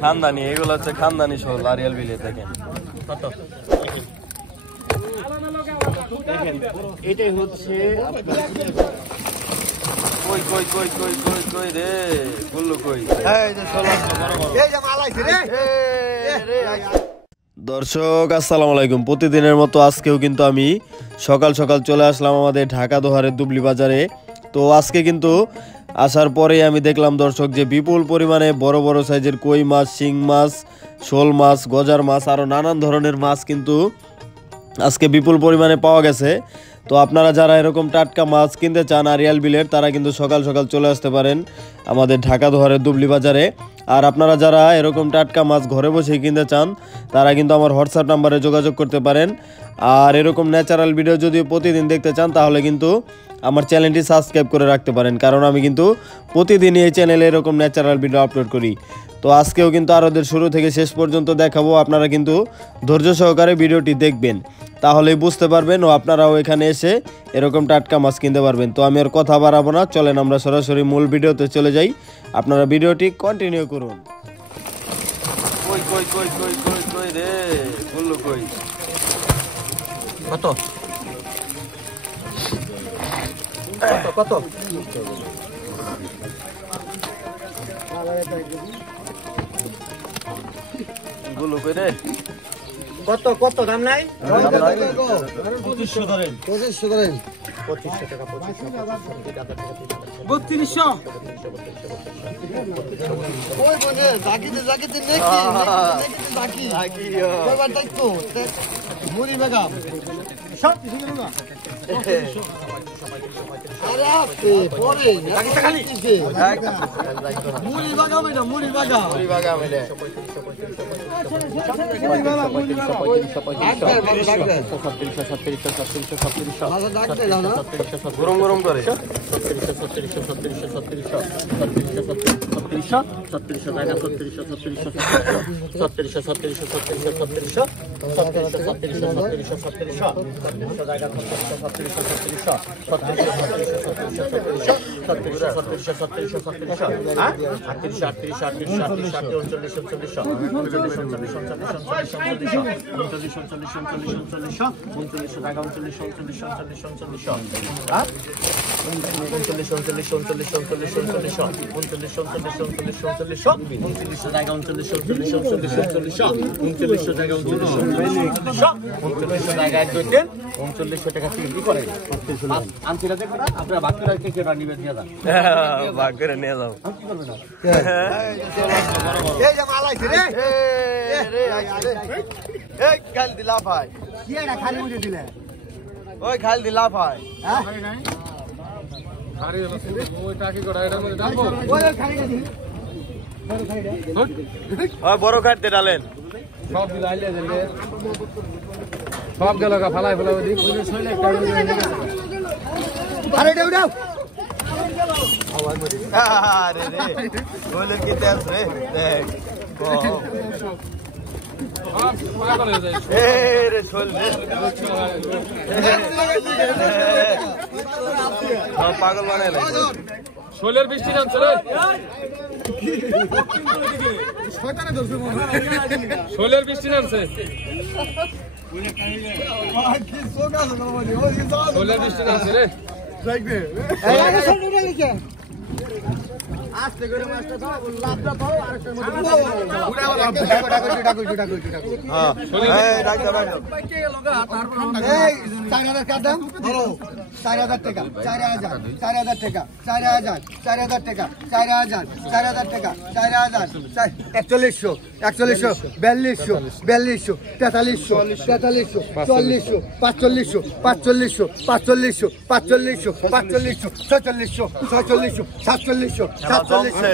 খানদানি এগুলো হচ্ছে খানদানি শোল আরিয়াল বিলে দেখেন এটাই হচ্ছে কই কই কই কই কই কই রে বললো কই দর্শক আসসালামু আলাইকুম। প্রতিদিনের মতো আজকেও কিন্তু আমি সকাল সকাল চলে আসলাম আমাদের ঢাকা দোহারের দুবলি বাজারে। তো আজকে কিন্তু আসার পরেই আমি দেখলাম দর্শক যে বিপুল পরিমাণে বড় বড় সাইজের কই মাছ, শিং মাছ, শোল মাছ, গজার মাছ আরও নানান ধরনের মাছ কিন্তু আজকে বিপুল পরিমাণে পাওয়া গেছে। তো আপনারা যারা এরকম টাটকা মাছ কিনতে চান আরিয়াল বিলের, তারা কিন্তু সকাল সকাল চলে আসতে পারেন আমাদের ঢাকা দোহারের দুবলি বাজারে। আর আপনারা যারা এরকম টাটকা মাছ ঘরে বসে কিনতে চান, তারা কিন্তু আমার হোয়াটসঅ্যাপ নাম্বারে যোগাযোগ করতে পারেন। আর এরকম ন্যাচারাল ভিডিও যদি প্রতিদিন দেখতে চান, তাহলে কিন্তু আমার চ্যানেলটি সাবস্ক্রাইব করে রাখতে পারেন, কারণ আমি কিন্তু প্রতিদিনই এই চ্যানেলে এরকম ন্যাচারাল ভিডিও আপলোড করি। তো আজকেও কিন্তু আরোদের শুরু থেকে শেষ পর্যন্ত দেখাবো। আপনারা কিন্তু ধৈর্য সহকারে ভিডিওটি দেখবেন, তাহলেই বুঝতে পারবেন ও আপনারাও এখানে এসে এরকম টাটকা মাছ কিনতে পারবেন। তো আমি আর কথা বাড়াবো না, চলেন আমরা সরাসরি মূল ভিডিওতে চলে যাই। আপনারা ভিডিওটি কন্টিনিউ করুন। কই কই কই কই কই কই রে বললো কই কত কত বললো কই রে কত কত দাম নাই 2500 ধরেন 2500 ধরেন 2500 টাকা 3200 ওই বলে জাকিতে জাকিতে নেকি জাকি জাকি কয়বার দেখতো মুড়ি বেগম সব কিছু গেল না আরে আপনি পরে জাকিতে খালি মুড়ি বেগম এটা মুড়ি বেগম এটা গরম গরম করে 3900 টাকা কি করে আনছিলা দেখো না আপনারা বাকিরা কে কে নিবেন নিয়ে যান বাকিরা নিয়ে যাও কি করবে না এই যে মাল আইছে রে রে আইছে এই খাল দিলা ভাই কি এটা খালি মুড়ে দিলে ওই খাল দিলা ভাই হ্যাঁ খালি ওই টাকি করা এটার মধ্যে ডালবো ওই খালিটা দি বড় খালিটা ওই বড় খাটতে ডালেন সব দিলাইলে দিলে সব গেল গা ফালাই ফেলাও দি কই ছইলে একটা আরে দেউ দাও আওয়াজ মরি আরে রে বলের কি তেজ রে দেখ পাগল হয়ে যায় এ রে ছইল রে পাগল বানাইলে ছইলের বৃষ্টি নাম চলে শয়তানে ধরছে মনে ছইলের বৃষ্টি নামছে সোলার বৃষ্টি নামছে রে দেখবে এই আগে সোলার উঠে গেছে আস্তে করে মাছটা দাও লাভটা দাও আরেকটা মধ্যে উড়া লাভ ডাকো হ্যাঁ এই ডাক দাও কে লগা তারপর এই 4000 টাকা দাম হলো 4000 টাকা 4000 টাকা 4000 টাকা 4000 টাকা 4000 4100 4200 4300 4400 4500 4600 4700 4700 4700 4700 4700 4700 জমছে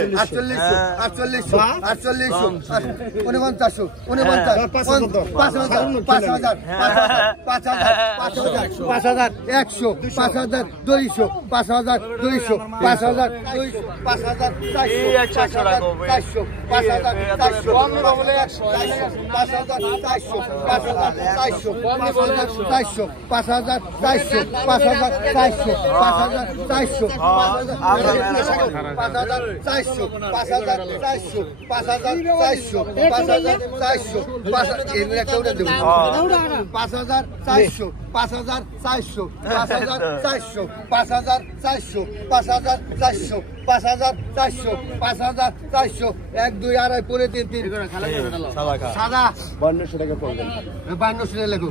4800 4900 5000 100 5200 5200 1 2 আড়াই পরে 3 3 সাদা 5200 টাকা পড়বে 5200 টাকা লাগো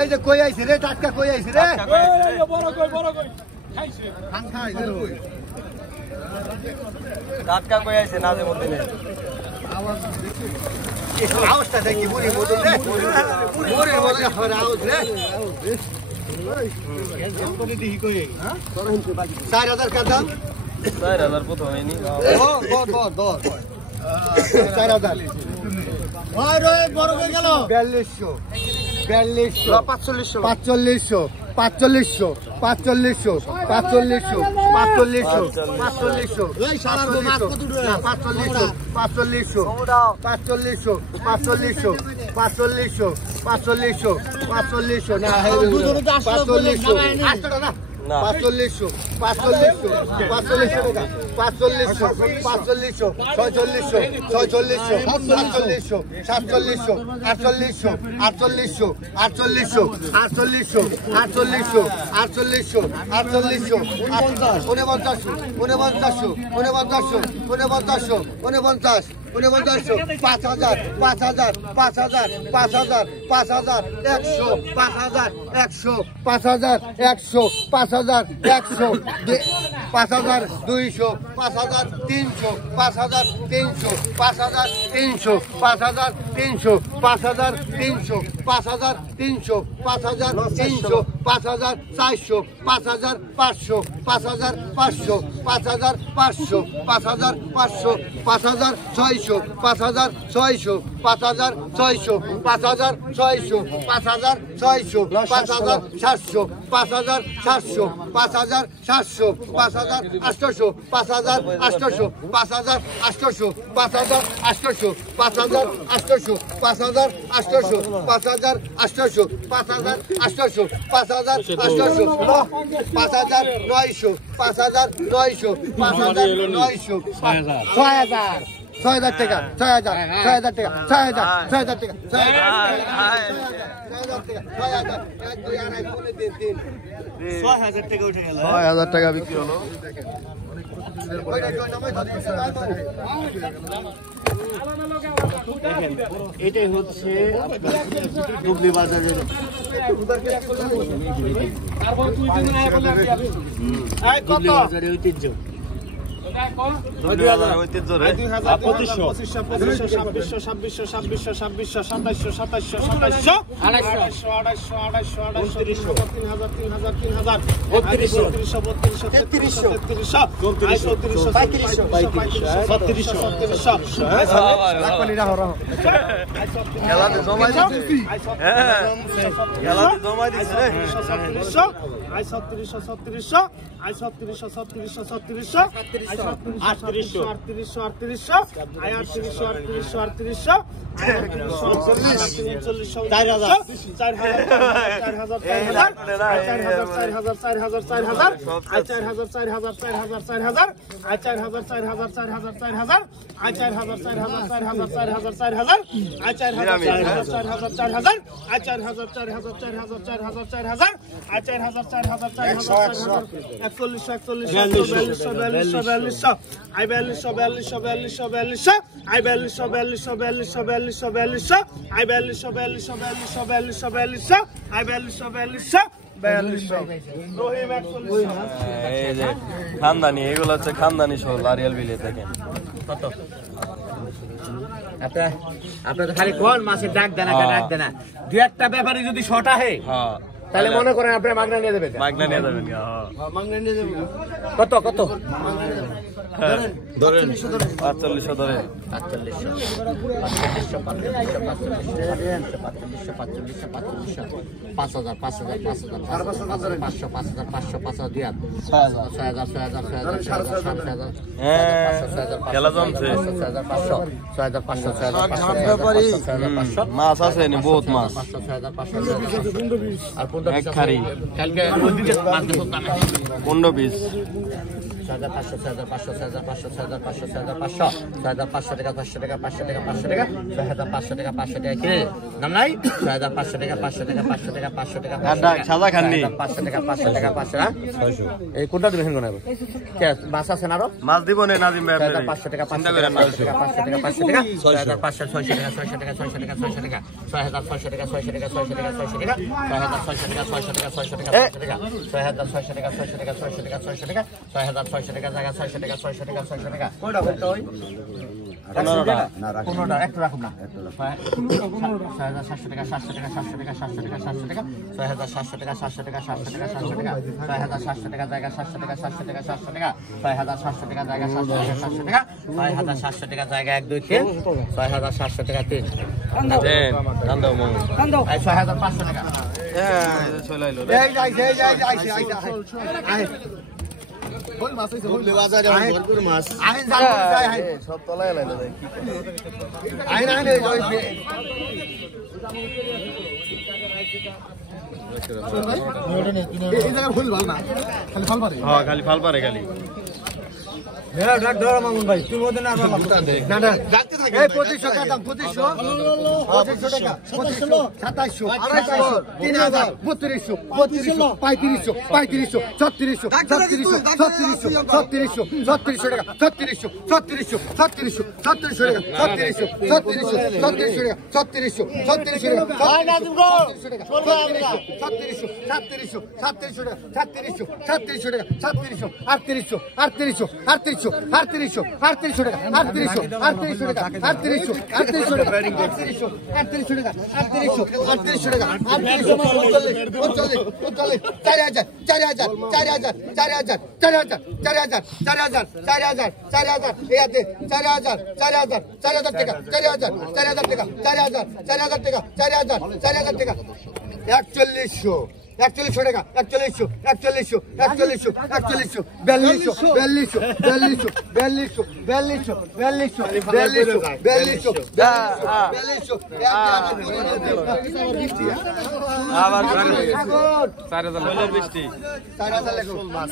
এই যে কই আইছে রে টাটকা কই আইছে রে বড় কই খাইছে খান খাই টাটকা কই আইছে নাজিমউদ্দিন আওয়াজটা দেখি বুড়ি বদল রে বুড়ি বদল আওয়াজ রে 4000 কাদা 4000 প্রথম হয়নি দর 4000 ওই রে বড় হয়ে গেল 4200 4500 4500 4500 4500 এই সারা গো মাছ কত দূরে 4500 4500 না 4500 না 4500 6000 টাকা 6000 টাকা 6000 টাকা 6000 টাকা উঠে গেল 6000 টাকা বিক্রি হলো দেখেন এটাই হচ্ছে ডুবলি বাজারের ডুবলি বাজারের ঐতিহ্য 4200 খানদানি এগুলো হচ্ছে খানদানি সহ লারিয়াল বিলে দেখেন আপনার খালি কোন মাছের ডাক দেনা দুই একটা ব্যাপারে যদি শর্ট আহে তাহলে মনে করেন আপনি মাগনা নিয়ে দেবেন মাগনা নিয়ে যাবেন মাগনা নিয়ে দেবেন কত কত ধরেন 4500 ধরেন খেলা জমছে মাছ আছে নি বহুত মাছ এক খারি 15 পিস 500 টাকা 500 টাকা 500 টাকা 500 টাকা 500 টাকা 500 টাকা 500 টাকা 500 টাকা কি নাম নাই 500 টাকা 500 টাকা 500 টাকা 500 টাকা সাদা খাননি 500 টাকা 500 টাকা 500 টাকা 600 এই কোনটা দিবেন কোন কে মাছ আছে না আরো মাছ দিব না নাজিম ভাই আপনারে 500 টাকা 500 টাকা 500 টাকা 500 টাকা 500 টাকা 600 টাকা 600 টাকা 600 টাকা 600 টাকা 600 টাকা 600 টাকা 600 টাকা 600 টাকা 600 টাকা 600 টাকা 600 টাকা 600 টাকা 600 টাকা 600 টাকা 600 টাকা 600 টাকা জায়গা 600 টাকা 600 টাকা 600 টাকা কোনটা বলতো ওই 15 টাকা না রাখুন 15 টাকা একটু রাখুন না 6700 টাকা 700 টাকা 700 টাকা 700 টাকা 700 টাকা 6700 টাকা 700 টাকা 700 টাকা 700 টাকা 6700 টাকা জায়গা 700 টাকা 700 টাকা 700 টাকা 6700 টাকা জায়গা 700 টাকা 700 টাকা 6700 টাকা জায়গা 1 2 3 6700 টাকা 3 দেন কান্দো মন কান্দো 6500 টাকা চলে আইলো এই কোন মাছ হইছে হল বাজারে ভরপুর মাছ আইন যাই আইন সব তলায় লাইলো ভাই আইন আইন হইছে এই জায়গা ফুল ভালো না খালি ফল পারে হ্যাঁ খালি ফাল পারে খালি মেরা ডাক ধরা মামুন ভাই তুমি ওদের না না না ডাকতে থাকে এই 2500 টাকা দাম 2500 টাকা 2500 2700 2800 3000 3200 3200 3500 3600 3700 3700 টাকা 3600 3700 3700 3700 টাকা 3700 3700 টাকা 4100 টাকা 4100 4100 4100 4100 4200 আবার 4000 বৃষ্টি 4000 মাছ